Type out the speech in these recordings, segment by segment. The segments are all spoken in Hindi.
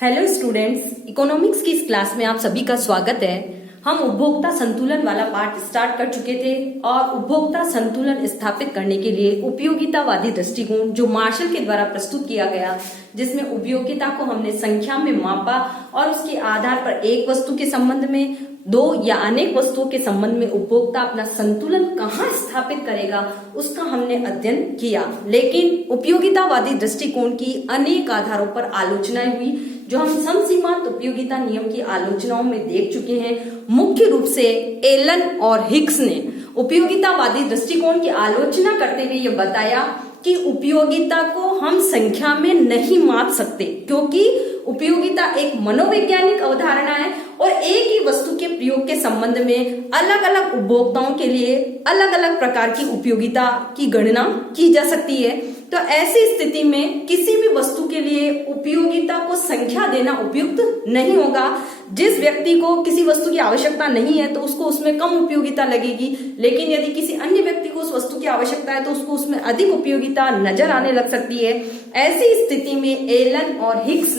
हेलो स्टूडेंट्स, इकोनॉमिक्स की इस क्लास में आप सभी का स्वागत है। हम उपभोक्ता संतुलन वाला पार्ट स्टार्ट कर चुके थे और उपभोक्ता संतुलन स्थापित करने के लिए उपयोगितावादी दृष्टिकोण जो मार्शल के द्वारा प्रस्तुत किया गया, जिसमें उपयोगिता को हमने संख्या में मापा और उसके आधार पर एक वस्तु के संबंध में, दो या अनेक वस्तुओं के संबंध में उपभोक्ता अपना संतुलन कहाँ स्थापित करेगा उसका हमने अध्ययन किया। लेकिन उपयोगितावादी दृष्टिकोण की अनेक आधारों पर आलोचनाएं हुई जो हम समसीमांत उपयोगिता नियम की आलोचनाओं में देख चुके हैं। मुख्य रूप से एलन और हिग्स ने उपयोगितावादी दृष्टिकोण की आलोचना करते हुए यह बताया कि उपयोगिता को हम संख्या में नहीं माप सकते, क्योंकि उपयोगिता एक मनोवैज्ञानिक अवधारणा है और एक ही वस्तु के प्रयोग के संबंध में अलग अलग उपभोक्ताओं के लिए अलग अलग प्रकार की उपयोगिता की गणना की जा सकती है। तो ऐसी स्थिति में किसी भी वस्तु के लिए उपयोगिता को संख्या देना उपयुक्त नहीं होगा। जिस व्यक्ति को किसी वस्तु की आवश्यकता नहीं है तो उसको उसमें कम उपयोगिता लगेगी, लेकिन यदि किसी अन्य व्यक्ति को उस वस्तु की आवश्यकता है तो उसको उसमें अधिक उपयोगिता नजर आने लग सकती है। ऐसी स्थिति में एलन और हिग्स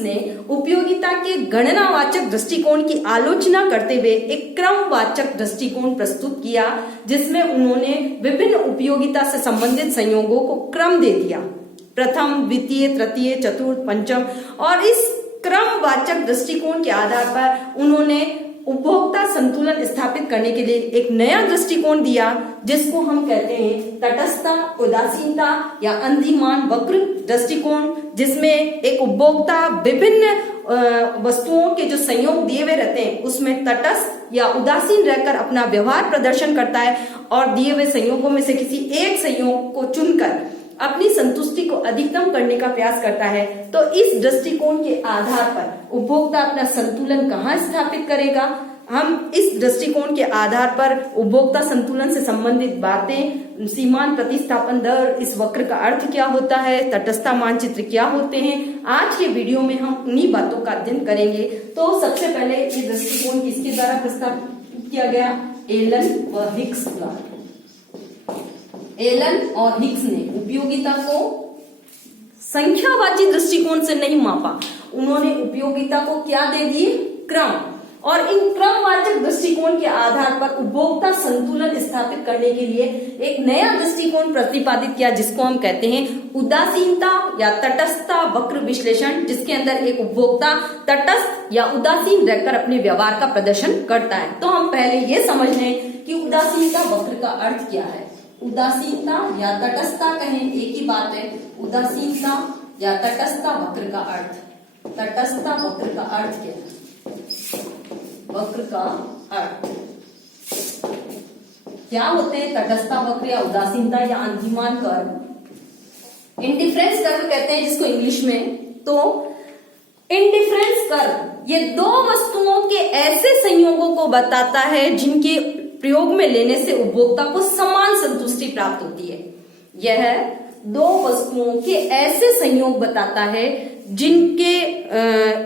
ने उपयोगिता के गणनावाचक दृष्टिकोण की आलोचना करते हुए एक क्रमवाचक दृष्टिकोण प्रस्तुत किया, जिसमें उन्होंने विभिन्न उपयोगिता से संबंधित संयोगों को क्रम दे दिया, प्रथम, द्वितीय, तृतीय, चतुर्थ, पंचम। और इस क्रमवाचक दृष्टिकोण के आधार पर उन्होंने उपभोक्ता संतुलन स्थापित करने के लिए एक नया दृष्टिकोण दिया, जिसको हम कहते हैं तटस्थता, उदासीनता या अंधिमान वक्र दृष्टिकोण, जिसमें एक उपभोक्ता विभिन्न वस्तुओं के जो संयोग दिए हुए रहते हैं उसमें तटस्थ या उदासीन रहकर अपना व्यवहार प्रदर्शन करता है और दिए हुए संयोगों में से किसी एक संयोग को चुनकर अपनी संतुष्टि को अधिकतम करने का प्रयास करता है। तो इस दृष्टिकोण के आधार पर उपभोक्ता अपना संतुलन कहाँ स्थापित करेगा, हम इस दृष्टिकोण के आधार पर उपभोक्ता संतुलन से संबंधित बातें, सीमांत प्रतिस्थापन दर, इस वक्र का अर्थ क्या होता है, तटस्थता मानचित्र क्या होते हैं, आज के वीडियो में हम उन्हीं बातों का अध्ययन करेंगे। तो सबसे पहले ये दृष्टिकोण किसके द्वारा प्रस्तावित किया गया? एलन व हिग्स द्वारा। एलन और हिग्स ने उपयोगिता को संख्यावाची दृष्टिकोण से नहीं मापा, उन्होंने उपयोगिता को क्या दे दिए? क्रम। और इन क्रमवाचक दृष्टिकोण के आधार पर उपभोक्ता संतुलन स्थापित करने के लिए एक नया दृष्टिकोण प्रतिपादित किया, जिसको हम कहते हैं उदासीनता या तटस्थता वक्र विश्लेषण, जिसके अंदर एक उपभोक्ता तटस्थ या उदासीन रहकर अपने व्यवहार का प्रदर्शन करता है। तो हम पहले ये समझ लें कि उदासीनता वक्र का अर्थ क्या है। उदासीनता या तटस्थता कहें एक ही बात है। उदासीनता या तटस्थता वक्र का अर्थ, तटस्थता वक्र का अर्थ क्या है? वक्र का अर्थ क्या होते हैं? तटस्थता वक्र या उदासीनता या अंधिमान कर्व, इंडिफरेंस कर्व कहते हैं जिसको इंग्लिश में। तो इंडिफरेंस कर्व ये दो वस्तुओं के ऐसे संयोगों को बताता है जिनके प्रयोग में लेने से उपभोक्ता को समान संतुष्टि प्राप्त होती है। यह दो वस्तुओं के ऐसे संयोग बताता है जिनके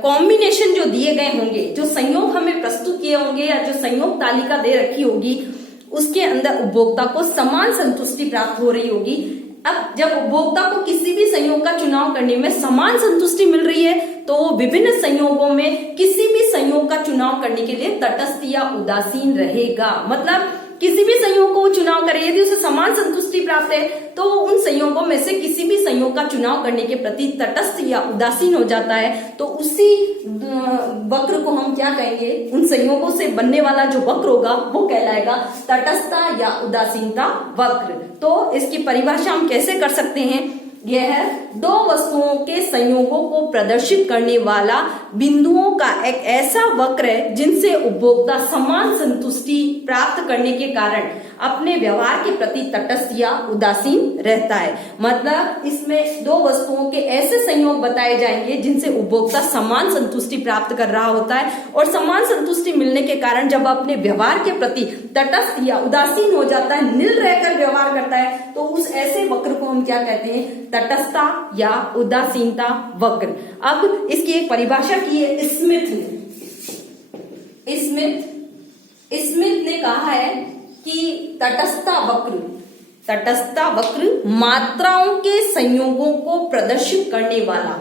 कॉम्बिनेशन जो दिए गए होंगे, जो संयोग हमें प्रस्तुत किए होंगे या जो संयोग तालिका दे रखी होगी, उसके अंदर उपभोक्ता को समान संतुष्टि प्राप्त हो रही होगी। अब जब उपभोक्ता को किसी भी संयोग का चुनाव करने में समान संतुष्टि मिल रही है तो वो विभिन्न संयोगों में किसी भी संयोग का चुनाव करने के लिए तटस्थ या उदासीन रहेगा। मतलब किसी भी संयोग को चुनाव करे, यदि उसे समान संतुष्टि प्राप्त है तो वो उन संयोगों में से किसी भी संयोग का चुनाव करने के प्रति तटस्थ या उदासीन हो जाता है। तो उसी वक्र को हम क्या कहेंगे? उन संयोगों से बनने वाला जो वक्र होगा वो कहलाएगा तटस्थता या उदासीनता वक्र। तो इसकी परिभाषा हम कैसे कर सकते हैं? यह दो वस्तुओं के संयोगों को प्रदर्शित करने वाला बिंदुओं का एक ऐसा वक्र है जिनसे उपभोक्ता समान संतुष्टि प्राप्त करने के कारण अपने व्यवहार के प्रति तटस्थ या उदासीन रहता है। मतलब इसमें दो वस्तुओं के ऐसे संयोग बताए जाएंगे जिनसे उपभोक्ता समान संतुष्टि प्राप्त कर रहा होता है, और समान संतुष्टि मिलने के कारण जब अपने व्यवहार के प्रति तटस्थ या उदासीन हो जाता है, निल रहकर व्यवहार करता है, तो उस ऐसे वक्र को हम क्या कहते हैं? तटस्थता या उदासीनता वक्र। अब इसकी एक परिभाषा की है स्मिथ ने कहा है कि तटस्थता वक्र मात्राओं के संयोगों को प्रदर्शित करने वाला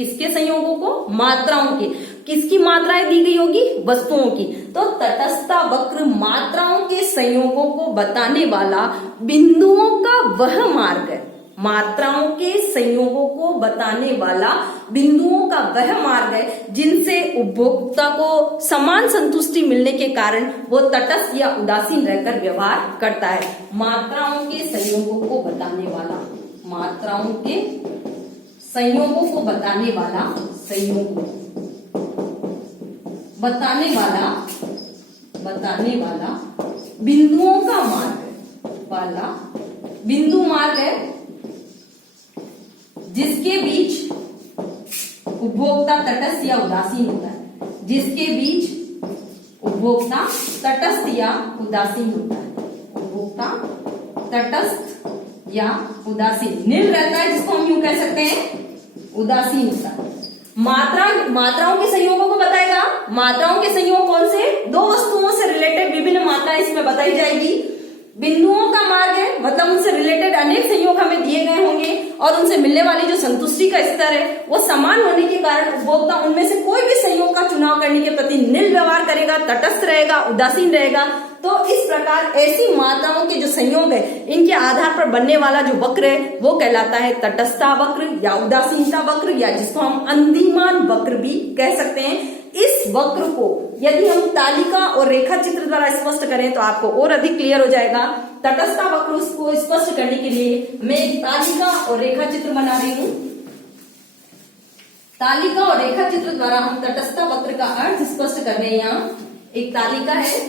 किसके संयोगों को? मात्राओं के। किसकी मात्राएं दी गई होगी? वस्तुओं की। तो तटस्थता वक्र मात्राओं के संयोगों को बताने वाला बिंदुओं का वह मार्ग है। मात्राओं के संयोगों को बताने वाला बिंदुओं का वह मार्ग है जिनसे उपभोक्ता को समान संतुष्टि मिलने के कारण वो तटस्थ या उदासीन रहकर व्यवहार करता है। मात्राओं के संयोगों को बताने वाला, मात्राओं के संयोगों को बताने वाला, संयोग बताने वाला बिंदुओं का मार्ग वाला बिंदु मार्ग है जिसके बीच उपभोक्ता तटस्थ या उदासीन होता है। जिसके बीच उपभोक्ता तटस्थ या उदासीन होता है। उपभोक्ता तटस्थ या उदासीन, निल रहता है जिसको हम यूं कह सकते हैं उदासीन होता है। मात्राओं के संयोगों को बताएगा। मात्राओं के संयोग कौन से? दो वस्तुओं से रिलेटेड विभिन्न मात्राएं इसमें बताई जाएगी। बिंदुओं का मार्ग है, मतलब उनसे रिलेटेड अनेक संयोग हमें दिए गए होंगे और उनसे मिलने वाली जो संतुष्टि का स्तर है वो समान होने के कारण उपभोक्ता उनमें से कोई भी संयोग का चुनाव करने के प्रति निल व्यवहार करेगा, तटस्थ रहेगा, उदासीन रहेगा। तो इस प्रकार ऐसी मात्राओं के जो संयोग है इनके आधार पर बनने वाला जो वक्र है वो कहलाता है तटस्थता वक्र या उदासीनता वक्र, या जिसको हम अंतिमान वक्र भी कह सकते हैं। इस वक्र को यदि हम तालिका और रेखा चित्र द्वारा स्पष्ट करें तो आपको और अधिक क्लियर हो जाएगा। तटस्थता वक्र को स्पष्ट करने के लिए मैं एक तालिका और रेखा चित्र बना रही हूं। तालिका और रेखा चित्र द्वारा हम तटस्थता वक्र का अर्थ स्पष्ट कर रहे हैं। यहाँ एक तालिका है,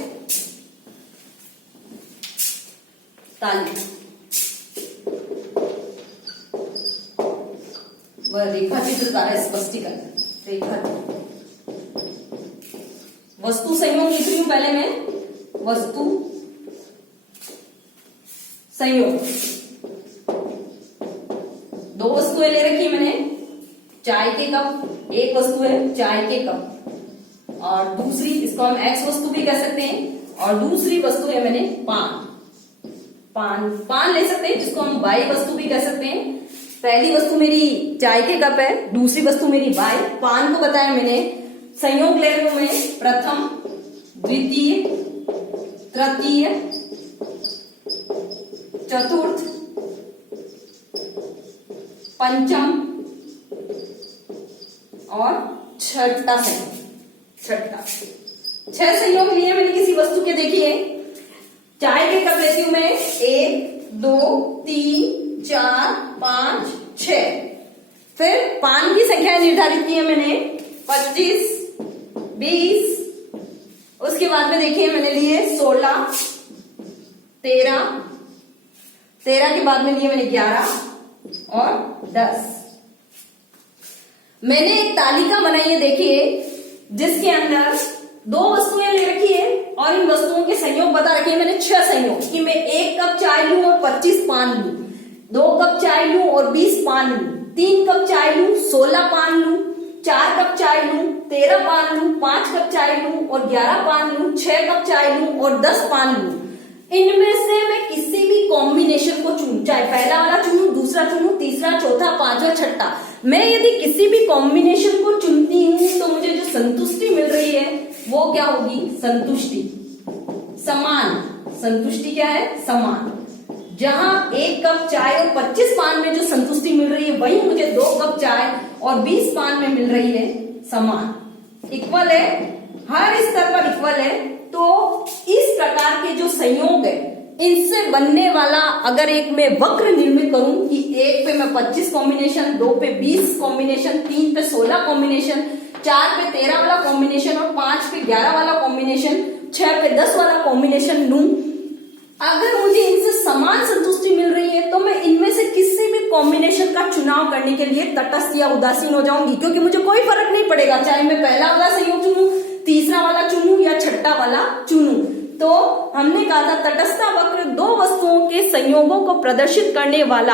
तालिका वह रेखा चित्र द्वारा स्पष्टीकरण। रेखा वस्तु संयोग लिख रही हूं पहले मैं, वस्तु संयोग। दो वस्तुएं ले रखी है मैंने, चाय के कप, एक वस्तु है चाय के कप और दूसरी, इसको हम एक्स वस्तु भी कह सकते हैं, और दूसरी वस्तु है मैंने पान ले सकते हैं जिसको हम वाई वस्तु भी कह सकते हैं। पहली वस्तु मेरी चाय के कप है, दूसरी वस्तु मेरी वाई। पान को बताया मैंने, संयोग ले रही हूं मैं प्रथम, द्वितीय, तृतीय, चतुर्थ, पंचम और छठा संयोग। छठा 6 संयोग लिए मैंने किसी वस्तु के। देखिए चाय के कप लेती हूं मैं 1 2 3 4 5 6। फिर पान की संख्या निर्धारित की है मैंने 25 20। उसके बाद में देखिए मैंने लिए 16 13 के बाद में लिए मैंने 11 और 10। मैंने एक तालिका बनाई है देखिए, जिसके अंदर 2 वस्तुएं ले रखी है और इन वस्तुओं के संयोग बता रखे हैं मैंने 6 संयोग, कि मैं 1 कप चाय लूं और 25 पान लूं, 2 कप चाय लूं और 20 पान लूं, 3 कप चाय लूं 16 पान लूं, 4 कप चाय लूं 13 पान लूं, 5 कप चाय लूं और 11 पान लूं, 6 कप चाय लूं और 10 पान लूं। इनमें से मैं किसी भी कॉम्बिनेशन को चुनूं, चाहे पहला वाला चुनूं, दूसरा चुनूं, तीसरा, चौथा, पांचवा, छठा, मैं यदि किसी भी कॉम्बिनेशन को चुनती हूं तो मुझे जो संतुष्टि मिल रही है वो क्या होगी? संतुष्टि समान। संतुष्टि क्या है? समान। जहां 1 कप चाय और 25 पान में जो संतुष्टि मिल रही है वही मुझे 2 कप चाय और 20 पान में मिल रही है समान, इक्वल है, हर स्तर पर इक्वल है। तो इस प्रकार के जो संयोग है इनसे बनने वाला अगर एक मैं वक्र निर्मित करूं कि 1 पे मैं 25 कॉम्बिनेशन, 2 पे 20 कॉम्बिनेशन, 3 पे 16 कॉम्बिनेशन, 4 पे 13 वाला कॉम्बिनेशन और 5 पे 11 वाला कॉम्बिनेशन, 6 पे 10 वाला कॉम्बिनेशन लूं, अगर मुझे इनसे समान संतुष्टि मिल रही है तो मैं इनमें से किसी भी कॉम्बिनेशन का चुनाव करने के लिए तटस्थ या उदासीन हो जाऊंगी, क्योंकि मुझे कोई फर्क नहीं पड़ेगा चाहे मैं पहला वाला संयोग चुनूं, तीसरा वाला चुनूं या छठा वाला चुनूं। तो हमने कहा था तटस्थता वक्र 2 वस्तुओं के संयोगों को प्रदर्शित करने वाला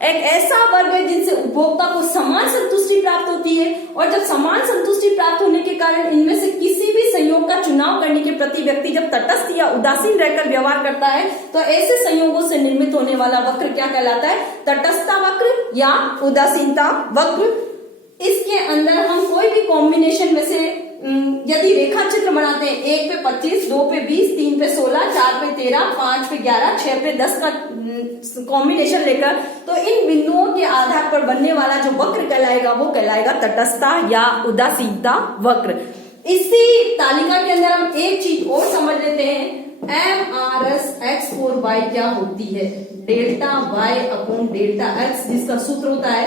एक ऐसा वर्ग है जिनसे उपभोक्ता को समान संतुष्टि प्राप्त होती है, और जब समान संतुष्टि प्राप्त होने के कारण इनमें से किसी भी संयोग का चुनाव करने के प्रति व्यक्ति जब तटस्थ या उदासीन रहकर व्यवहार करता है तो ऐसे संयोगों से निर्मित होने वाला वक्र क्या कहलाता है? तटस्थता वक्र या उदासीनता वक्र इसके अंदर हम कोई भी कॉम्बिनेशन में से यदि रेखा चित्र बनाते हैं, 1 पे 25, 2 पे 20, 3 पे 16, 4 पे 13, 5 पे 11, 6 पे 10 का कॉम्बिनेशन लेकर, तो इन बिंदुओं के आधार पर बनने वाला जो वक्र कहलाएगा वो कहलाएगा तटस्थता या उदासीनता वक्र। इसी तालिका के अंदर हम एक चीज और समझ लेते हैं, MRS x4y क्या होती है, delta y upon delta x, जिसका सूत्र होता है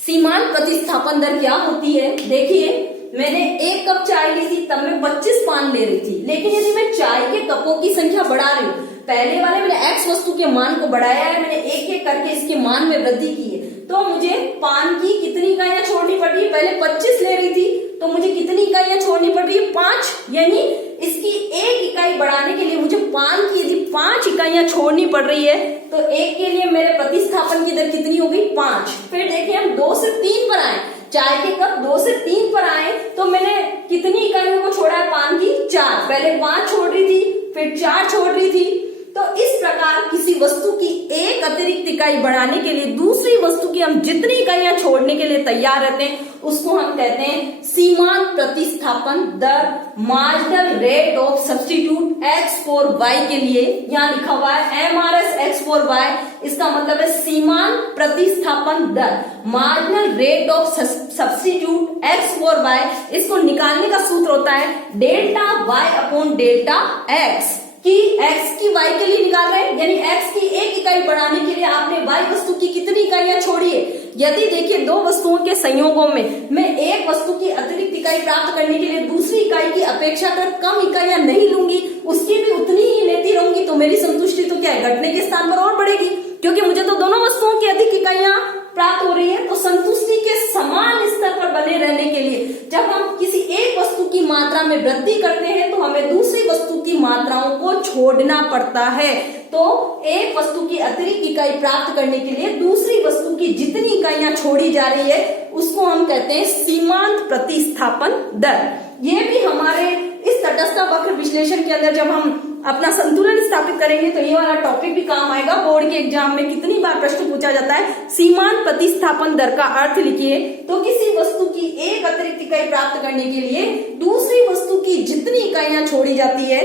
सीमांत प्रतिस्थापन दर क्या होती है। देखिए मैंने 1 कप चाय ली थी, तब मैं 25 पान ले रही थी, लेकिन यदि मैं चाय के कपों की संख्या बढ़ा रही हूँ, पहले वाले मैंने x वस्तु के मान को बढ़ाया है, मैंने एक एक करके इसके मान में वृद्धि की है, तो मुझे पान की कितनी इकाइयां छोड़नी पड़ रही है, पहले 25 ले रही थी तो मुझे कितनी इकाइयां छोड़नी पड़ रही है, 5, यानी इसकी 1 इकाई बढ़ाने के लिए मुझे पान की यदि 5 इकाइयां छोड़नी पड़ रही है, तो 1 के लिए मेरे प्रतिस्थापन की दर कितनी होगी, 5। फिर देखिए हम 2 से 3 पर आए, चाय के कप 2 से 3 पर आए, तो मैंने कितनी इकाइयों को छोड़ा है, पान की 4, पहले 5 छोड़ रही थी, फिर 4 छोड़ रही थी। तो इस प्रकार किसी वस्तु की एक अतिरिक्त इकाई बढ़ाने के लिए दूसरी वस्तु की हम जितनी इकाइयां छोड़ने के लिए तैयार रहते हैं उसको हम कहते हैं सीमांत प्रतिस्थापन दर, marginal rate of substitute x4y के लिए यहाँ लिखा हुआ है MRS x4y, इसका मतलब है सीमांत प्रतिस्थापन दर, marginal rate of substitute x4y। इसको निकालने का सूत्र होता है delta y upon delta x, कि x की y के लिए निकाल रहे हैं, यानी x की 1 इकाई बढ़ाने के लिए आपने y वस्तु की कितनी इकाइयां छोड़ी है। यदि देखिए 2 वस्तुओं के संयोगों में मैं एक वस्तु की अतिरिक्त इकाई प्राप्त करने के लिए दूसरी इकाई की अपेक्षाकृत कम इकाइयां नहीं लूंगी, उसकी भी उतनी ही लेती रहूंगी, तो मेरी संतुष्टि तो क्या है, घटने के स्थान पर और बढ़ेगी, क्योंकि मुझे तो दोनों वस्तुओं की अधिक इकाइयां प्राप्त हो रही है। तो संतुष्टि के समान स्तर पर बने रहने के लिए जब हम किसी एक वस्तु की मात्रा में वृद्धि करते हैं तो हमें दूसरी वस्तु की मात्राओं को छोड़ना पड़ता है। तो एक वस्तु की अतिरिक्त इकाई प्राप्त करने के लिए दूसरी वस्तु की जितनी इकाइयां छोड़ी जा रही है उसको हम कहते हैं सीमांत प्रतिस्थापन दर। ये भी हमारे इस तटस्थ वक्र विश्लेषण के अंदर जब हम अपना संतुलन स्थापित करेंगे तो ये वाला टॉपिक भी काम आएगा। बोर्ड के एग्जाम में कितनी बार प्रश्न पूछा जाता है, सीमांत प्रतिस्थापन दर का अर्थ लिखिए। तो किसी वस्तु की एक अतिरिक्त इकाई प्राप्त करने के लिए दूसरी वस्तु की जितनी इकाइयां छोड़ी जाती है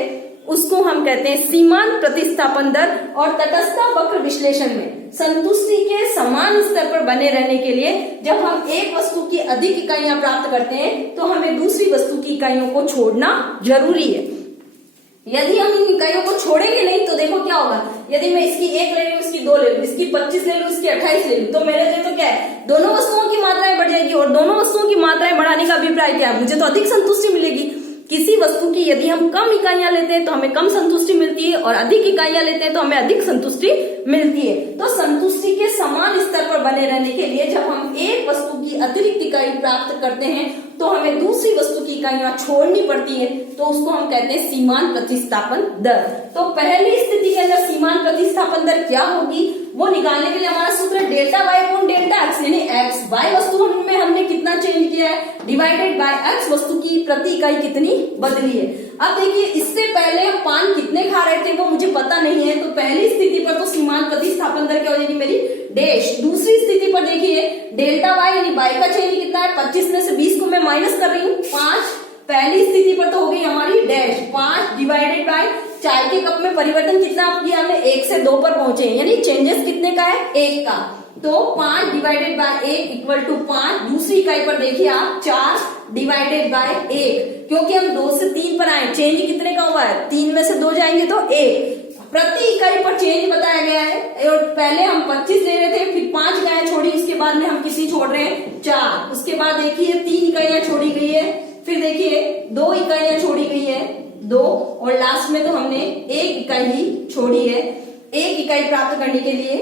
उसको हम कहते हैं सीमांत प्रतिस्थापन दर। और तटस्थ वक्र विश्लेषण में संतुष्टि के समान स्तर पर बने रहने के लिए जब हम एक वस्तु की अधिक इकाइयां प्राप्त करते हैं तो हमें दूसरी वस्तु की इकाइयों को छोड़ना जरूरी है। यदि हम इन इकाइयों को छोड़ेंगे नहीं तो देखो क्या होगा, यदि मैं इसकी 1 ले लूं, इसकी 2 ले लूं, इसकी 25 ले लूं, इसकी 28 ले लूं, तो मेरे लिए तो क्या है, दोनों वस्तुओं की मात्राएं बढ़ जाएगी। और दोनों वस्तुओं की मात्राएं बढ़ाने का अभिप्राय क्या है, मुझे तो अधिक संतुष्टि मिलेगी। किसी वस्तु की यदि हम कम इकाइयां लेते हैं तो हमें कम संतुष्टि मिलती है और अधिक इकाइयां लेते हैं तो हमें अधिक संतुष्टि मिलती है। तो संतुष्टि के समान स्तर पर बने रहने के लिए जब हम एक वस्तु की अतिरिक्त इकाई प्राप्त करते हैं तो हमें दूसरी वस्तु की इकाइयां छोड़नी पड़ती है, तो उसको हम कहते हैं सीमांत प्रतिस्थापन दर। तो पहली स्थिति के अंदर सीमांत प्रतिस्थापन दर क्या होगी वो निकालने के लिए हमारा सूत्र है delta y upon delta x, यानी x y वस्तु में हमने कितना चेंज किया है डिवाइडेड बाय x वस्तु की प्रति इकाई कितनी बदली है। अब देखिए इससे पहले हम पान कितने खा रहे थे वो मुझे पता नहीं है, तो पहली स्थिति पर तो सीमांत प्रतिस्थापन दर क्या हो जाएगी मेरी डैश। दूसरी स्थिति पर देखिए डेल्टा y यानी y का चेंज कितना है, 25 में से 20 को मैं माइनस कर रही हूँ 5। पहली स्थिति पर तो हो गई हमारी डैश 5 डिवाइडेड बाय चाय के कप में परिवर्तन कितना किया हमने 1 से 2 पर पहुंचे, यानी चेंजेस कितने का है 1 का। तो 5 डिवाइडेड बाय 1 इक्वल टू 5। दूसरी इकाई पर देखिए आप 4 डिवाइडेड बाय 1, क्योंकि हम 2 से 3 पर आए, चेंज कितने का हुआ है 3 में से 2 जाएंगे तो 1 प्रति इकाई पर चेंज बताया गया है। और पहले हम 25 ले रहे थे, फिर 5 इकाइयां छोड़ी, उसके बाद में हम कितनी छोड़ रहे हैं 4। उसके बाद देखिए 3 इकाइयां छोड़ी गई है, फिर देखिए 2 इकाइयां छोड़ी गई है 2, और लास्ट में तो हमने 1 इकाई ही छोड़ी है। 1 इकाई प्राप्त करने के लिए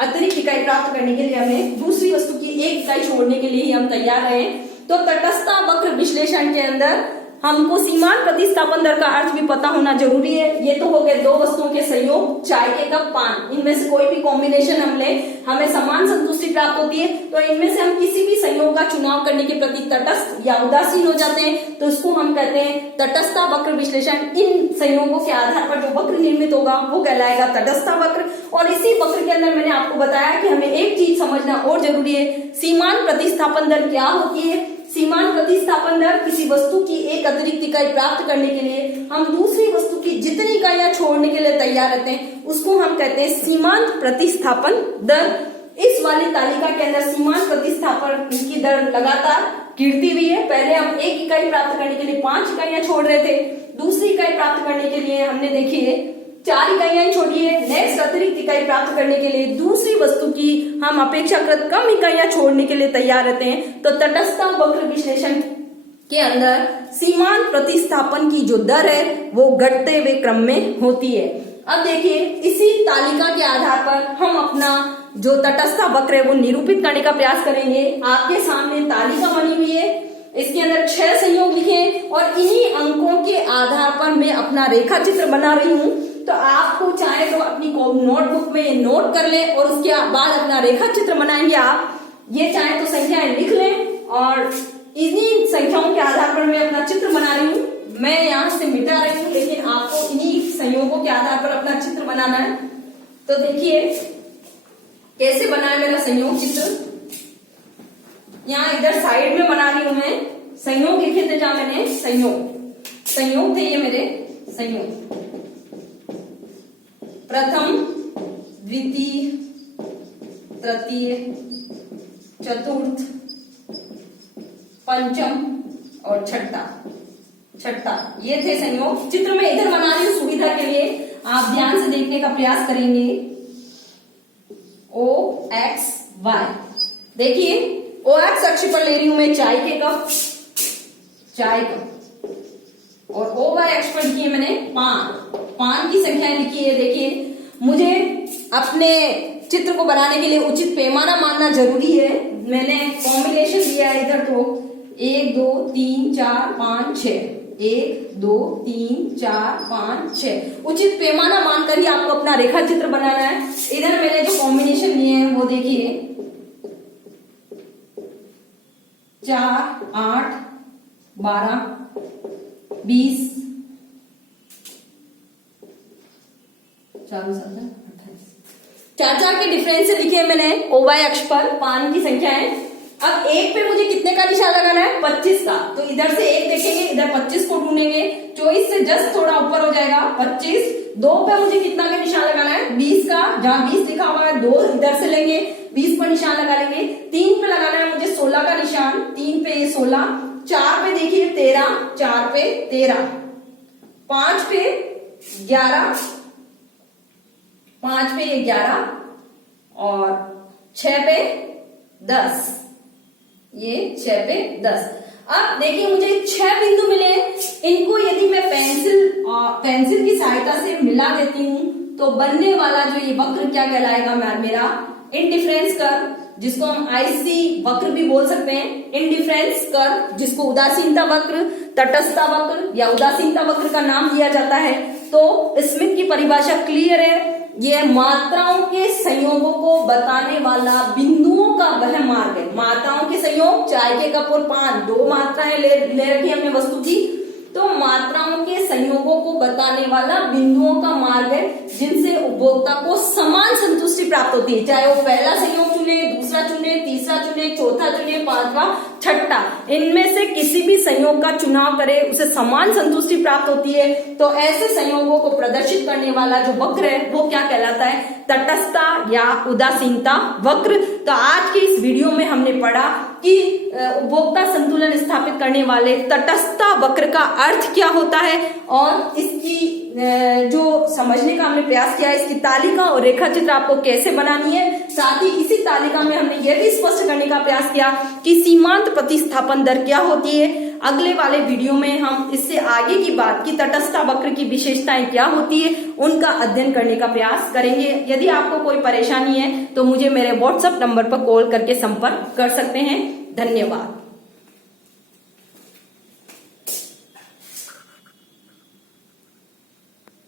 अतिरिक्त इकाई प्राप्त करने के लिए हमें दूसरी वस्तु की 1 इकाई छोड़ने के लिए ही हम तैयार रहे। तो तटस्थ वक्र विश्लेषण के अंदर हमको सीमांत प्रतिस्थापन दर का अर्थ भी पता होना जरूरी है। ये तो हो गए 2 वस्तुओं के संयोग, चाय के कप पान, इनमें से कोई भी कॉम्बिनेशन हम ले हमें समान संतुष्टि प्राप्त होती है। तो इनमें से हम किसी भी संयोग का चुनाव करने के प्रति तटस्थ या उदासीन हो जाते हैं, तो इसको हम कहते हैं तटस्थ वक्र विश्लेषण। इन संयोगों के आधार पर जो वक्र निर्मित होगा वो कहलाएगा तटस्थ वक्र। और इसी वक्र के अंदर मैंने आपको बताया कि हमें एक चीज समझना और जरूरी है, सीमांत प्रतिस्थापन दर क्या होती है? सीमांत प्रतिस्थापन दर किसी वस्तु की एक अतिरिक्त इकाई प्राप्त करने के लिए हम दूसरी वस्तु की जितनी इकाइयां छोड़ने के लिए तैयार रहते हैं उसको हम कहते हैं सीमांत प्रतिस्थापन दर। इस वाली तालिका के अंदर सीमांत प्रतिस्थापन की दर लगातार गिरती हुई है। पहले हम एक इकाई प्राप्त करने के लिए 5 इकाइयां छोड़ रहे थे, दूसरी इकाई प्राप्त करने के लिए हमने देखिए 4 इकाइयां छोड़ी है। नेक्स्ट अतिरिक्त इकाई प्राप्त करने के लिए दूसरी वस्तु की हम अपेक्षाकृत कम इकाइयां छोड़ने के लिए तैयार रहते हैं। तो तटस्थता वक्र विश्लेषण के अंदर सीमांत प्रतिस्थापन की जो दर है वो घटते हुए क्रम में होती है। अब देखिए इसी तालिका के आधार पर हम अपना जो तटस्थता वक्र है वो निरूपित करने का प्रयास करेंगे। आपके सामने तालिका बनी हुई है, इसके अंदर 6 संयोग लिखे हैं और इन्हीं अंकों के आधार पर मैं अपना रेखा चित्र बना रही हूं। तो आपको चाहे तो अपनी नोटबुक में नोट कर ले और उसके बाद अपना रेखा चित्र बनाएंगे आप। ये चाहे तो संख्याएं लिख लें और इन्हीं संख्याओं के आधार पर मैं अपना चित्र बना रही हूँ। मैं यहाँ से मिटा रही हूँ लेकिन आपको इन्हीं संयोगों के आधार पर अपना चित्र बनाना है। तो देखिए कैसे बना है मेरा संयोग चित्र। यहाँ इधर साइड में बना रही हूं मैं। संयोग लिखे थे जहां मैंने संयोग थे ये मेरे संयोग। प्रथम, द्वितीय, तृतीय, चतुर्थ, पंचम और छठा ये थे संयोग। चित्र में इधर बना रही हूं सुविधा के लिए, आप ध्यान से देखने का प्रयास करेंगे। OXY देखिए OX अक्ष पर ले रही हूं मैं चाय कप और OY अक्ष पर लिखी है मैंने पान की संख्याएं लिखी है। देखिए मुझे अपने चित्र को बनाने के लिए उचित पैमाना मानना जरूरी है। मैंने कॉम्बिनेशन दिया है इधर तो 1 2 3 4 5 6 1 2 3 4 5 6 उचित पैमाना मानकर ही आपको अपना रेखा चित्र बनाना है। इधर मैंने जो कॉम्बिनेशन लिए हैं वो देखिए 4 8 12 20 4 के डिफरेंस से लिखे मैंने OY अक्ष पर पान की संख्या है। अब 1 पे मुझे कितने का निशान लगाना है? 25 का। तो इधर से 1 देखेंगे, इधर 25 को ढूंढेंगे। 24 से जस्ट थोड़ा ऊपर हो जाएगा 25। 2 पे मुझे कितना का निशान लगाना है? 20 का। जहां 20 लिखा हुआ है 2 इधर से लेंगे, 20 पर निशान लगा लेंगे। 3 पे लगाना है मुझे 16 का निशान, 3 पे ये 16। 4 पे देखिए 13, 4 पे 13। 5 पे 11, 5 पे 11 और 6 पे 10। ये 6 पे 10। अब देखिए मुझे 6 बिंदु मिले। इनको यदि मैं पेंसिल की सहायता से मिला देती हूं तो बनने वाला जो ये वक्र क्या कहलाएगा? मेरा इंडिफरेंस कर्व, जिसको हम IC वक्र भी बोल सकते हैं। इंडिफरेंस कर्व जिसको उदासीनता वक्र, तटस्थता वक्र या उदासीनता वक्र का नाम दिया जाता है। तो स्मिथ की परिभाषा क्लियर है, ये मात्राओं के संयोगों को बताने वाला बिंदुओं का वह मार्ग है। मात्राओं के संयोग, चाय के कप और पान, 2 मात्राएं ले रखी हमने वस्तु की। तो मात्राओं के संयोगों को बताने वाला बिंदुओं का मार्ग है जिनसे उपभोक्ता को समान संतुष्टि प्राप्त होती है। चाहे वो पहला संयोग चुने, दूसरा चुने, तीसरा चुने, चौथा चुने, 5वां, छठा, इनमें से किसी भी संयोग का चुनाव करे उसे समान संतुष्टि प्राप्त होती है। तो ऐसे संयोगों को प्रदर्शित करने वाला जो वक्र है वो क्या कहलाता है? तटस्थता या उदासीनता वक्र। तो आज के इस वीडियो में हमने पढ़ा कि उपभोक्ता संतुलन स्थापित करने वाले तटस्थता वक्र का अर्थ क्या होता है और इसकी जो समझने का हमने प्रयास किया है, इसकी तालिका और रेखा चित्र आपको कैसे बनानी है। साथ ही इसी तालिका में हमने यह भी स्पष्ट करने का प्रयास किया कि सीमांत प्रतिस्थापन दर क्या होती है। अगले वाले वीडियो में हम इससे आगे की बात की तटस्थता वक्र की विशेषताएं क्या होती है उनका अध्ययन करने का प्रयास करेंगे। यदि आपको कोई परेशानी है तो मुझे मेरे WhatsApp नंबर पर कॉल करके संपर्क कर सकते हैं। धन्यवाद।